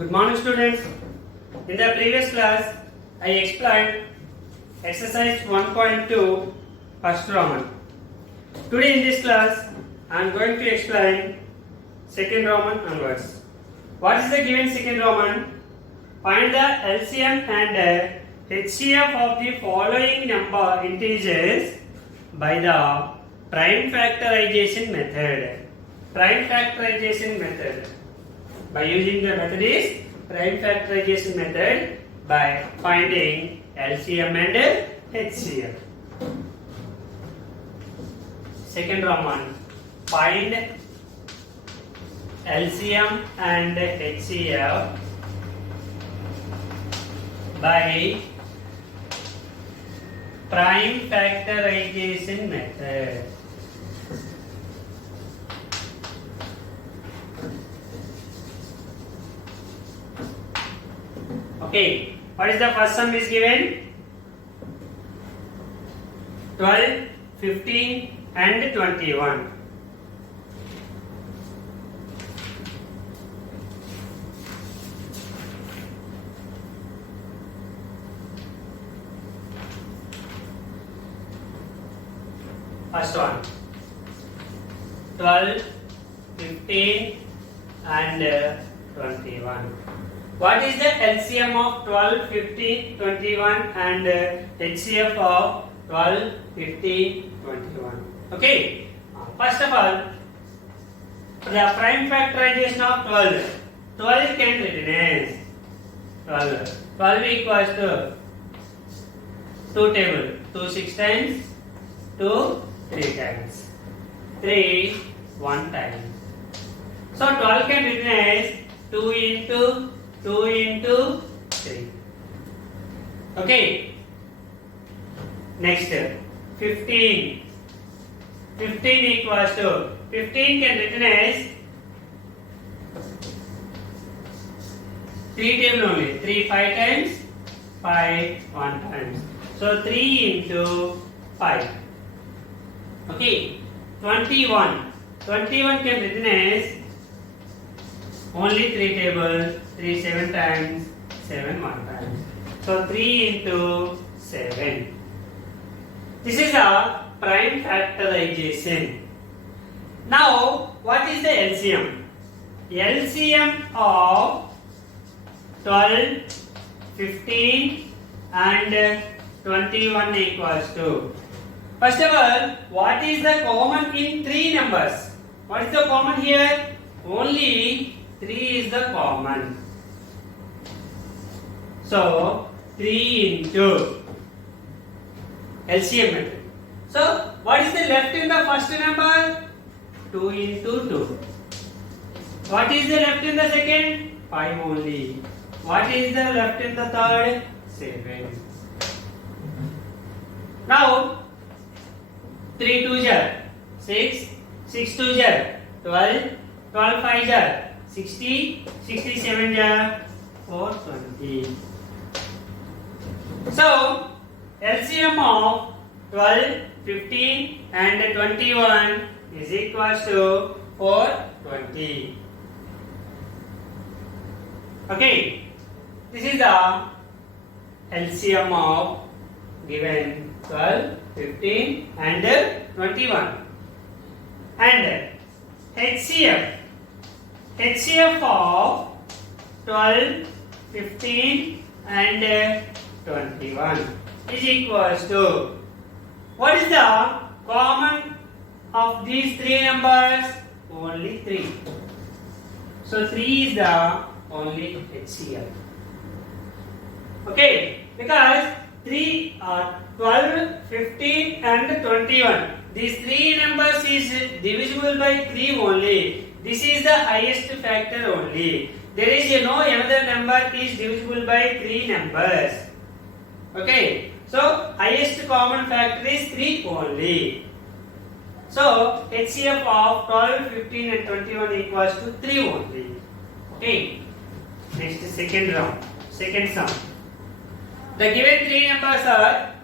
Good morning, students. In the previous class, I explained exercise 1.2 first Roman. Today in this class, I am going to explain second Roman onwards. What is the given second Roman? Find the LCM and HCF of the following number integers by the prime factorization method. Prime factorization method. By using the method is prime factorization method by finding LCM and HCF. Second Roman, find LCM and HCF by prime factorization method. Okay, what is the first sum is given? 12, 15 and 21. First one, 12, 15 and 21. What is the LCM of 12, 15, 21 and HCF of 12, 15, 21? Okay. First of all, the prime factorization of 12. 12 can be written as 12. 12 equals to 2 table. 2 6 times, 2 3 times. 3 1 time. So 12 can be written as 2 into 2 into 3. Okay. Next, 15. 15 equals to 15 can be written as 3 table only. 3 5 times, 5 1 times. So 3 into 5. Okay. 21. 21 can be written as only 3 table. 3 7 times, 7 1 times. So 3 into 7. This is a prime factorization. Now, what is the LCM? LCM of 12, 15 and 21 equals to. First of all, what is the common in 3 numbers? What is the common here? Only 3 is the common. So 3 into LCM method. So what is the left in the first number? 2 into 2. What is the left in the second? 5 only. What is the left in the third? 7. Now 3 2 jar 6, 6 2 jar 12, 12 5 jar 60, 67 jar 420. So LCM of 12, 15 and 21 is equals to 420. Okay, this is the LCM of given 12, 15 and 21. And HCF of 12, 15 and 21 is equals to. What is the common of these 3 numbers? Only 3. So 3 is the only HCF. Okay, because 3 are 12, 15 and 21. These 3 numbers is divisible by 3 only. This is the highest factor only. There is no another number is divisible by 3 numbers. Okay, so highest common factor is 3 only. So HCF of 12, 15 and 21 equals to 3 only. Okay, next second round, second sum. The given 3 numbers are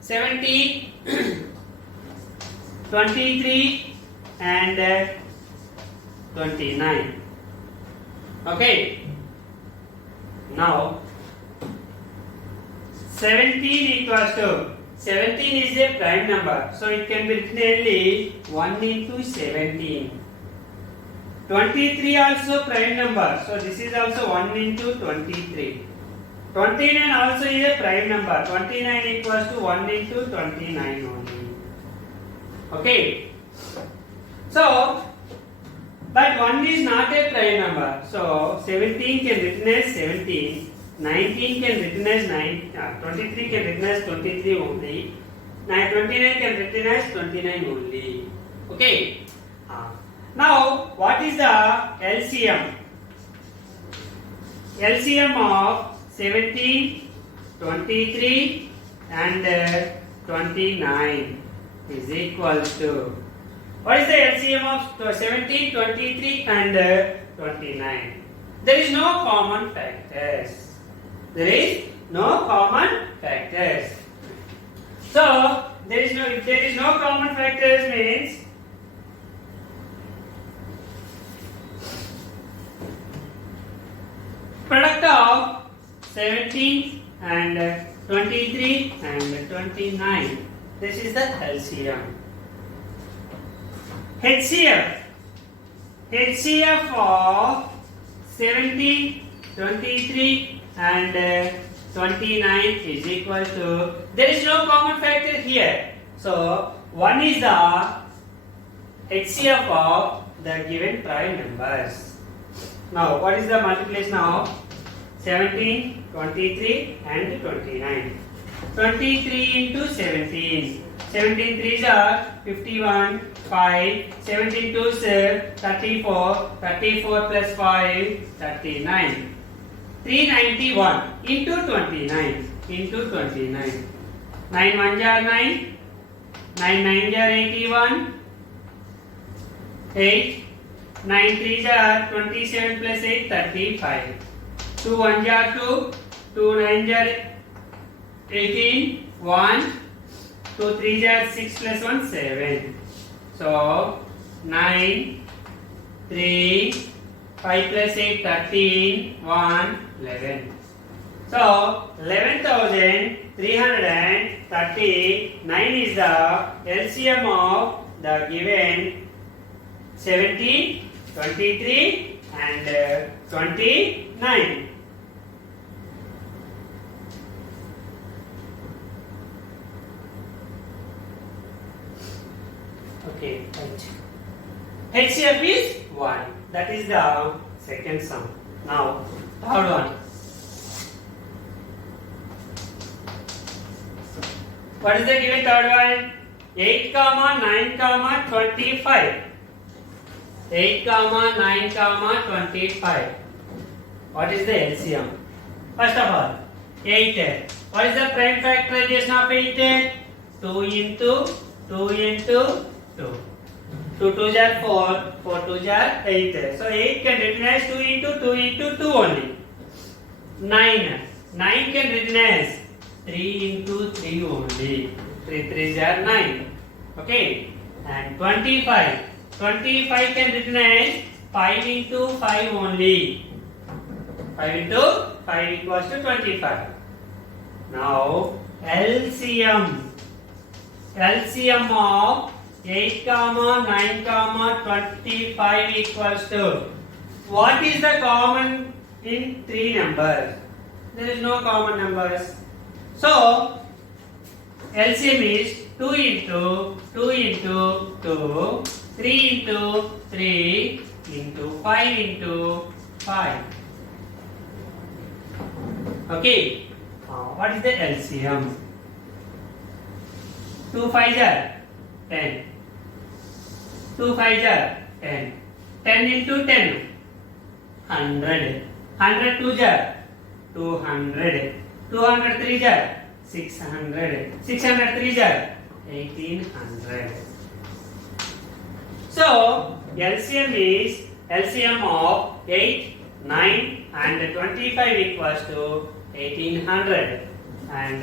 70, 23 and 29. Okay. Now 17 equals to 17 is a prime number, so it can be written only 1 into 17. 23 also prime number, so this is also 1 into 23. 29 also is a prime number, 29 equals to 1 into 29 only. Okay. So, but 1 is not a prime number, so 17 can written as 17, 19 can written as 23 can written as 23 only, 29 can written as 29 only. Okay. Now, what is the LCM? LCM of 17, 23 and 29 is equal to, what is the LCM of 17, 23 and 29? There is no common factors. There is no common factors. So, if there is no common factors means product of 17 and 23 and 29. This is the LCM. HCF of 17, 23 and 29 is equal to, there is no common factor here. So, 1 is the HCF of the given prime numbers. Now, what is the multiplication of 17, 23 and 29? 23 into 17. 17 3s are 51, 5, 17 2s are 34, 34 plus 5, 39. 391 into 29, into 29. 9 1s are 9, 9 9s are 81, 8, 9 3s are 27 plus 8, 35. 2 1s are 2, 2 9s are 18, 1, 2 3s are 6 plus 1, 7. So, 9, 3, 5 plus 8, 13, 1, 11. So, 11,339 is the LCM of the given 17, 23 and 29. Okay, right. HCF is 1. That is the second sum. Now, third one. What is the given third one? 8, 9, 25. 8, 9, 25. What is the LCM? First of all, 8. What is the prime factorization of 8? 2 into 2 into 2. 2 2s are 4, 4 2s are 8. So 8 can written as 2 into 2 into 2 only. 9. 9 can written as 3 into 3 only. 3 3s are 9. Okay. And 25. 25 can written as 5 into 5 only. 5 into 5 equals to 25. Now LCM. LCM of 8, 9, 25 equals to, what is the common in 3 numbers? There is no common numbers. So, LCM is 2 into 2 into 2, 3 into 3 into 5 into 5. Okay. What is the LCM? 2 5s are 10. 2 5s are 10. 10 into 10, 100. 100 2s are 200. 200 3s are 600. 600 3s are 1800. So, LCM is LCM of 8, 9 and 25 equals to 1800. And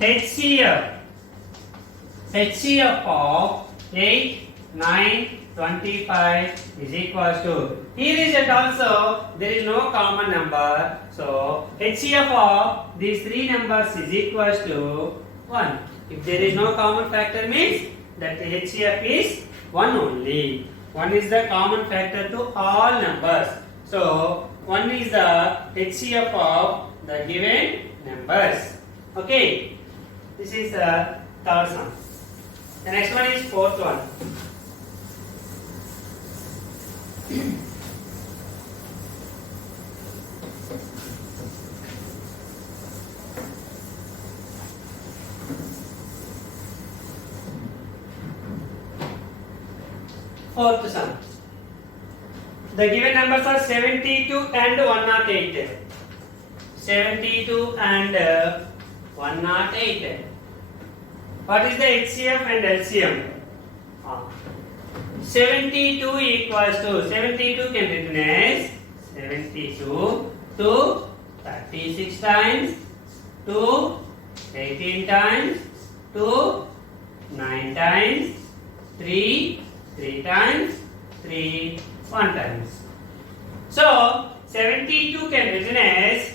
HCF of 8, 9, 25 is equals to. Here is it also, there is no common number. So HCF of these three numbers is equals to 1. If there is no common factor means that HCF is 1 only. 1 is the common factor to all numbers. So 1 is the HCF of the given numbers. Okay. This is the third sum. The next one is fourth one. Fourth sum. The given numbers are 72 and 108. 72 and 108. What is the HCF and LCM? 72 equals to, 72 can be written as 72 to 36 times, to 18 times, to 9 times, 3 times, 3 1 times. So 72 can be written as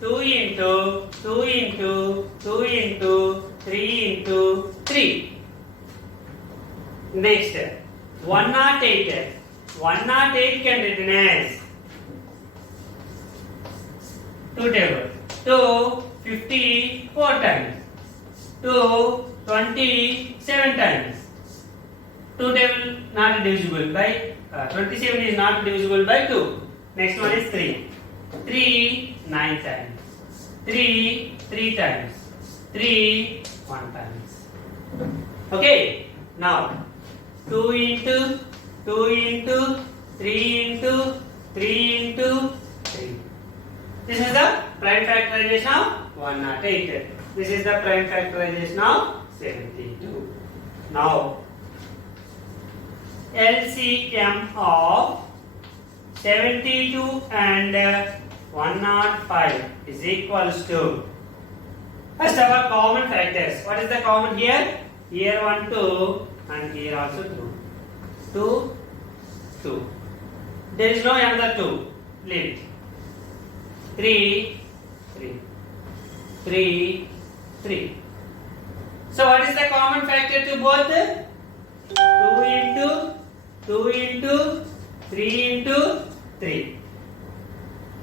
2 into 2 into 2 into 3 into 3. Next, 108. 108 can be written as 2 tables. 2 54 times. 2 27 times. 2 table not divisible by 27 is not divisible by 2. Next one is 3. 3 9 times. 3 times. 3 1 times. Okay. Now 2 into 2 into 3 into 3 into 3. This is the prime factorization of 108. This is the prime factorization of 72. Now LCM of 72 and 105 is equals to. First our common factors. What is the common here? Here 1 2 and here also 2. 2. There is no another 2. Leave it. 3. 3. So what is the common factor to both? 2 into 2 into 3 into 3.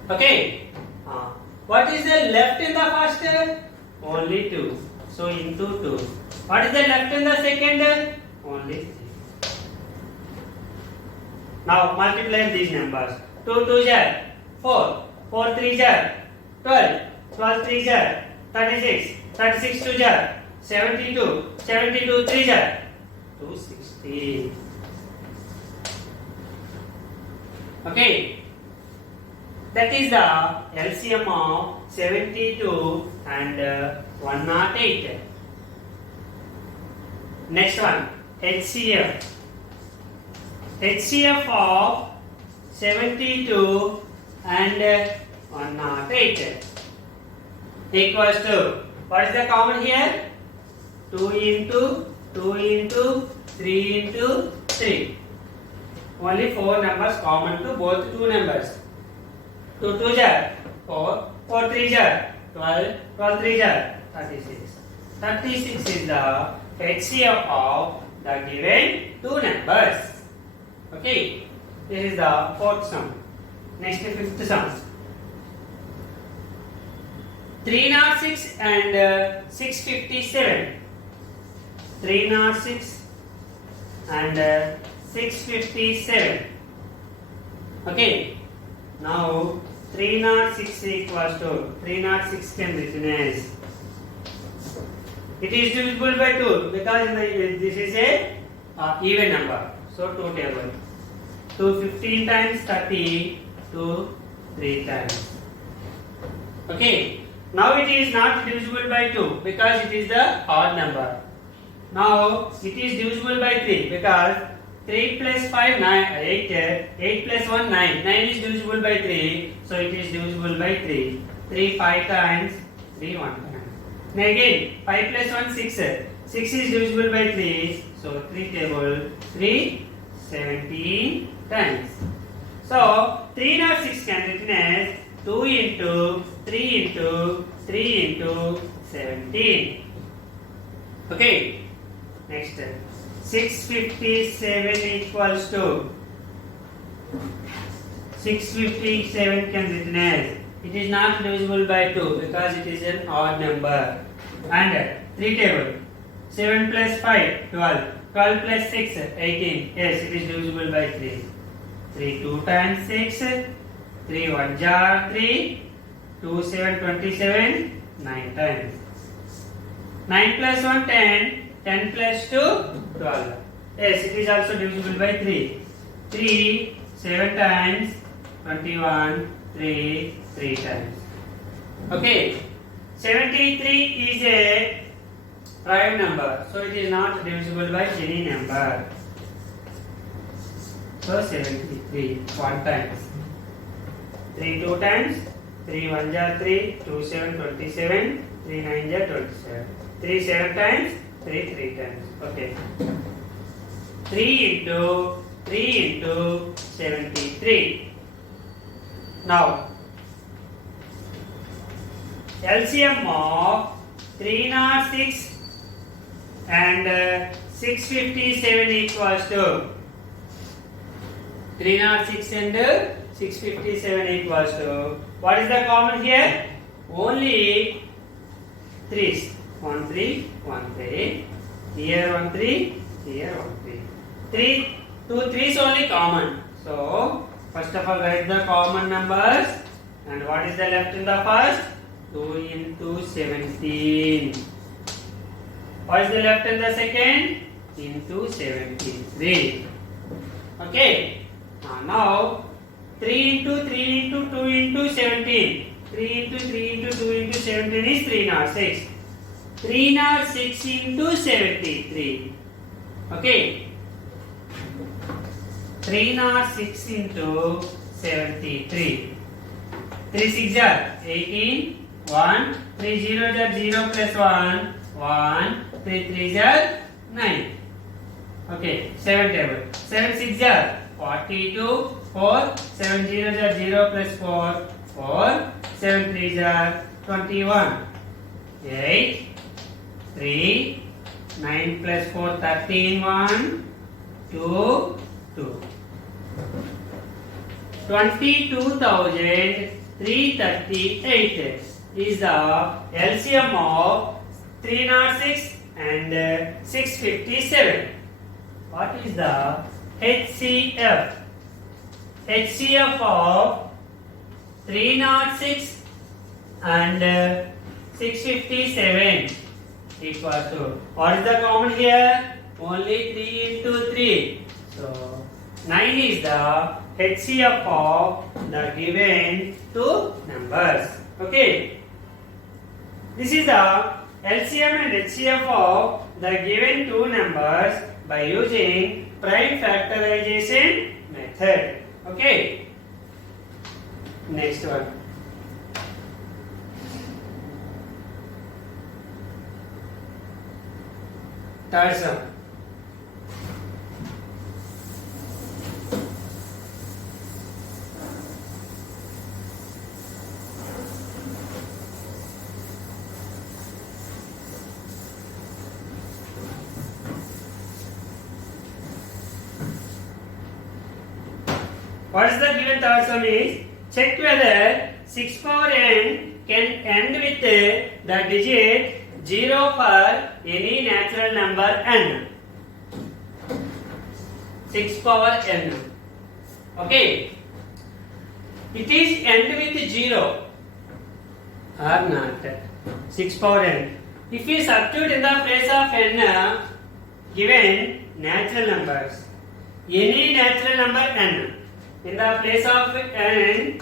Okay. What is the left in the first? Only 2. So into 2. What is the left in the second? Only 3. Now multiply these numbers. 2 2s are 4. 4 3s are 12. 12 3s are 36. 36 2s are 72. 72 3s are 260. Okay. That is the LCM of 72 and 108. Next one, HCF. HCF of 72 and 108 equals to, what is the common here? 2 into 2 into 3 into 3. Only 4 numbers common to both two numbers. 2 2s are 4, 4 3s are 12, 12 3s are 36. 36 is the HCF of the given two numbers. Okay, this is the fourth sum. Next, fifth sum. 306 and 657. 306 and 657. Okay, now 306 equals to, 306 can be written as, it is divisible by 2 because this is a even number. So 2 table. 2 15 times 30, 2 3 times. Okay, now it is not divisible by 2 because it is the odd number. Now it is divisible by 3 because 3 plus 5 9 8, 8 plus 1 9. 9 is divisible by 3, so it is divisible by 3. 3 5 times, 3 1 times. Now again 5 plus 1 6. 6 is divisible by 3, so 3 table 3 17 times. So 306 can written as 2 into 3 into 3 into 17. Okay. Next. 657 equals to 657 can written as, it is not divisible by 2 because it is an odd number. And 3 table, 7 plus 5, 12, 12 plus 6, 18. Yes, it is divisible by 3. 3 2 times 6, 3 1 jar 3, 2 7 27, 9 times. 9 plus 1 10, 10 plus 2 12. Yes, it is also divisible by 3. 3 7 times 21, 3 3 times. Okay, 73 is a prime number, so it is not divisible by any number. So 73 1 times, 3 2 times, 3 1 jar 3, 2 7 27, 3 9 jar 27, 3 7 times, 3 3 times. Okay, 3 into 73. Now LCM of 306 and 657 equals to 306 and 657 equals to, what is the common here? Only 3's. 1 3 1 3, here 1 3, here 1 3. 2 3's only common. So first of all write the common numbers, and what is the left in the first? 2 into 17. What is the left in the second? Into 73. Okay. Now 3 into 3 into 2 into 17. 3 into 3 into 2 into 17 is 306. 306 into 73. Okay. 306 into 73. 3 6 are 18. 1. 3 0 are 0 plus 1. 1. 3 3 are 9. Okay. 7 table. 7 6 are 42. 4. 7 0 are 0 plus 4. 4. 7 3 are 21. 8. 3. 9 plus 4 13. 1. 2. 2. 22,338 is the LCM of 306 and 657. What is the HCF? HCF of 306 and 657 equals to, what is the common here? Only 3 into 3. So 9 is the HCF of the given two numbers. Okay. This is the LCM and HCF of the given two numbers by using prime factorization method. Okay. Next one. Third sum. What is the given third sum is? Check whether 6 power n can end with the digit 0 for any natural number n. 6 power n. Okay. It is end with 0 or not. 6 power n. If we substitute in the place of n given natural numbers, any natural number n, in the place of n,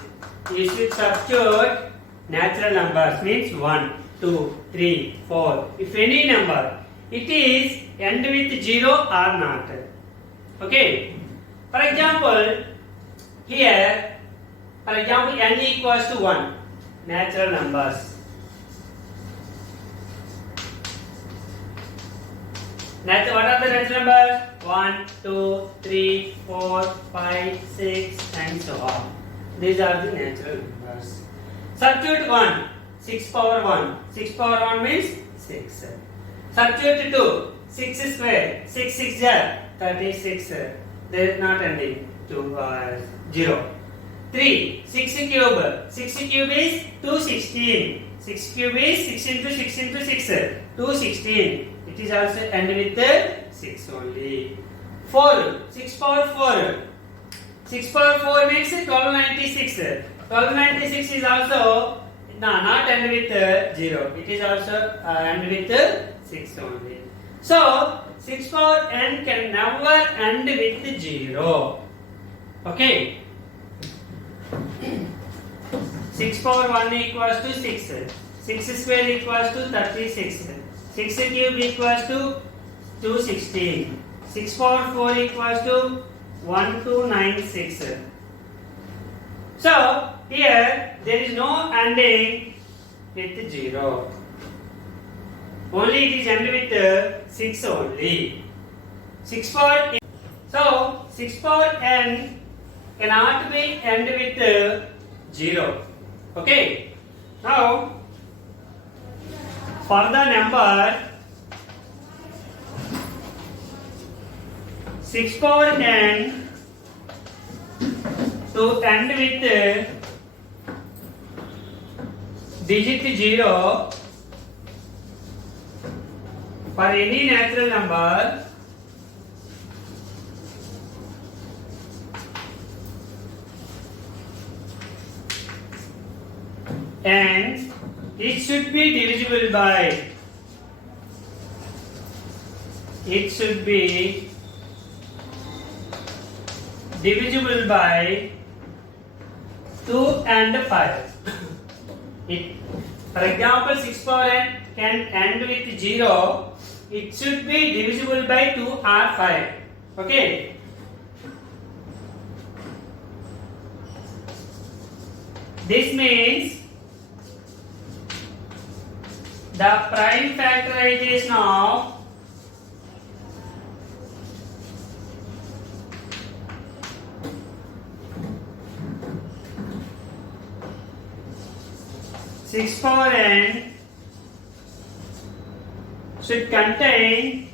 you should substitute natural numbers, means 1, 2, 3, 4. If any number, it is end with 0 or not. Okay. For example, here, for example, n equals to 1, natural numbers. What are the natural numbers? 1, 2, 3, 4, 5, 6 and so on. These are the natural numbers. Substitute 1. 6 power 1. 6 power 1 means 6. Substitute 2. 6 square. 6 6 36. There is not ending. 0. 3. 6 cube. 6 cube is 216. 6 cube is 6 into 6 into 6. 216. It is also end with 6 only. 4. 6 power 4. 6 power 4 means 1296. 1296 is also not end with 0. It is also end with 6 only. So 6 power n can never end with 0. Okay. 6 power 1 equals to 6. 6 square equals to 36. 6 cube equals to 216. 6 power 4 equals to 1296. So here there is no ending with 0. Only it is end with 6 only. 6 power. So 6 power n cannot be end with 0. Okay. Now for the number 6 power n to end with digit 0 for any natural number, and it should be divisible by 2 and 5. For example, 6 power n can end with 0. It should be divisible by 2 or 5. Okay. This means the prime factorization of six power n should contain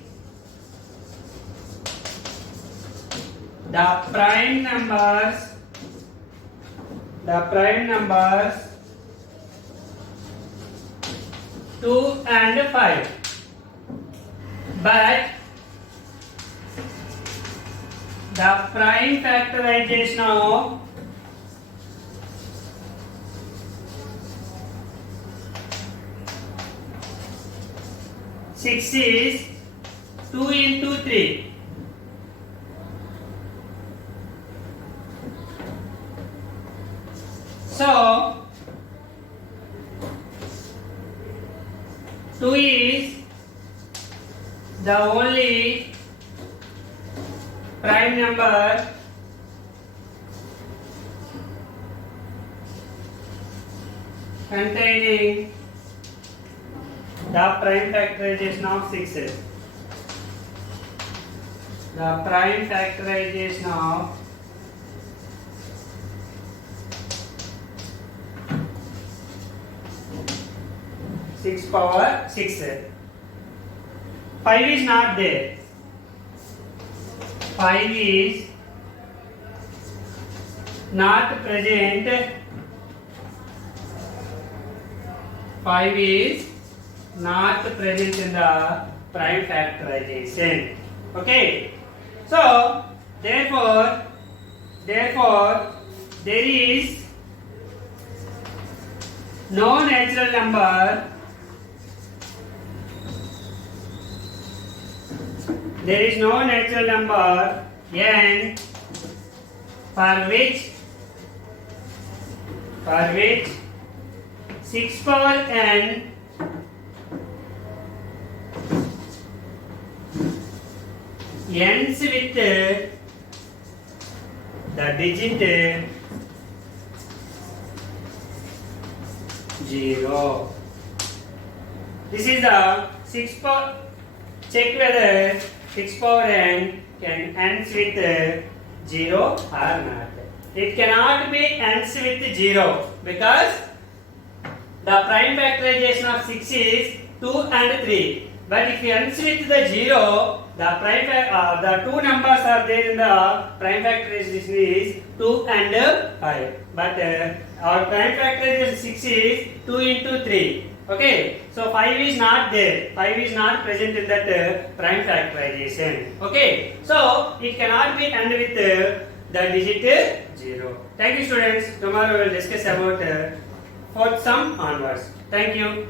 the prime numbers 2 and 5, but the prime factorization of six is 2 into 3. So 2 is the only prime number containing the prime factorization of 6. The prime factorization of 6 power 6. 5 is not there. 5 is not present. 5 is not present in the prime factorization. Okay. So therefore there is no natural number. There is no natural number n for which 6 power n ends with the digit 0. This is the 6 power. check whether 6 power n can ends with 0 or not. It cannot be ends with 0 because the prime factorization of 6 is 2 and 3. But if it ends with the 0, the two numbers are there in the prime factorization is 2 and 5. But our prime factorization 6 is 2 into 3. Okay, so 5 is not there. 5 is not present in that prime factorization. Okay, so it cannot be end with the digit 0. Thank you, students. Tomorrow we will discuss about fourth sum onwards. Thank you.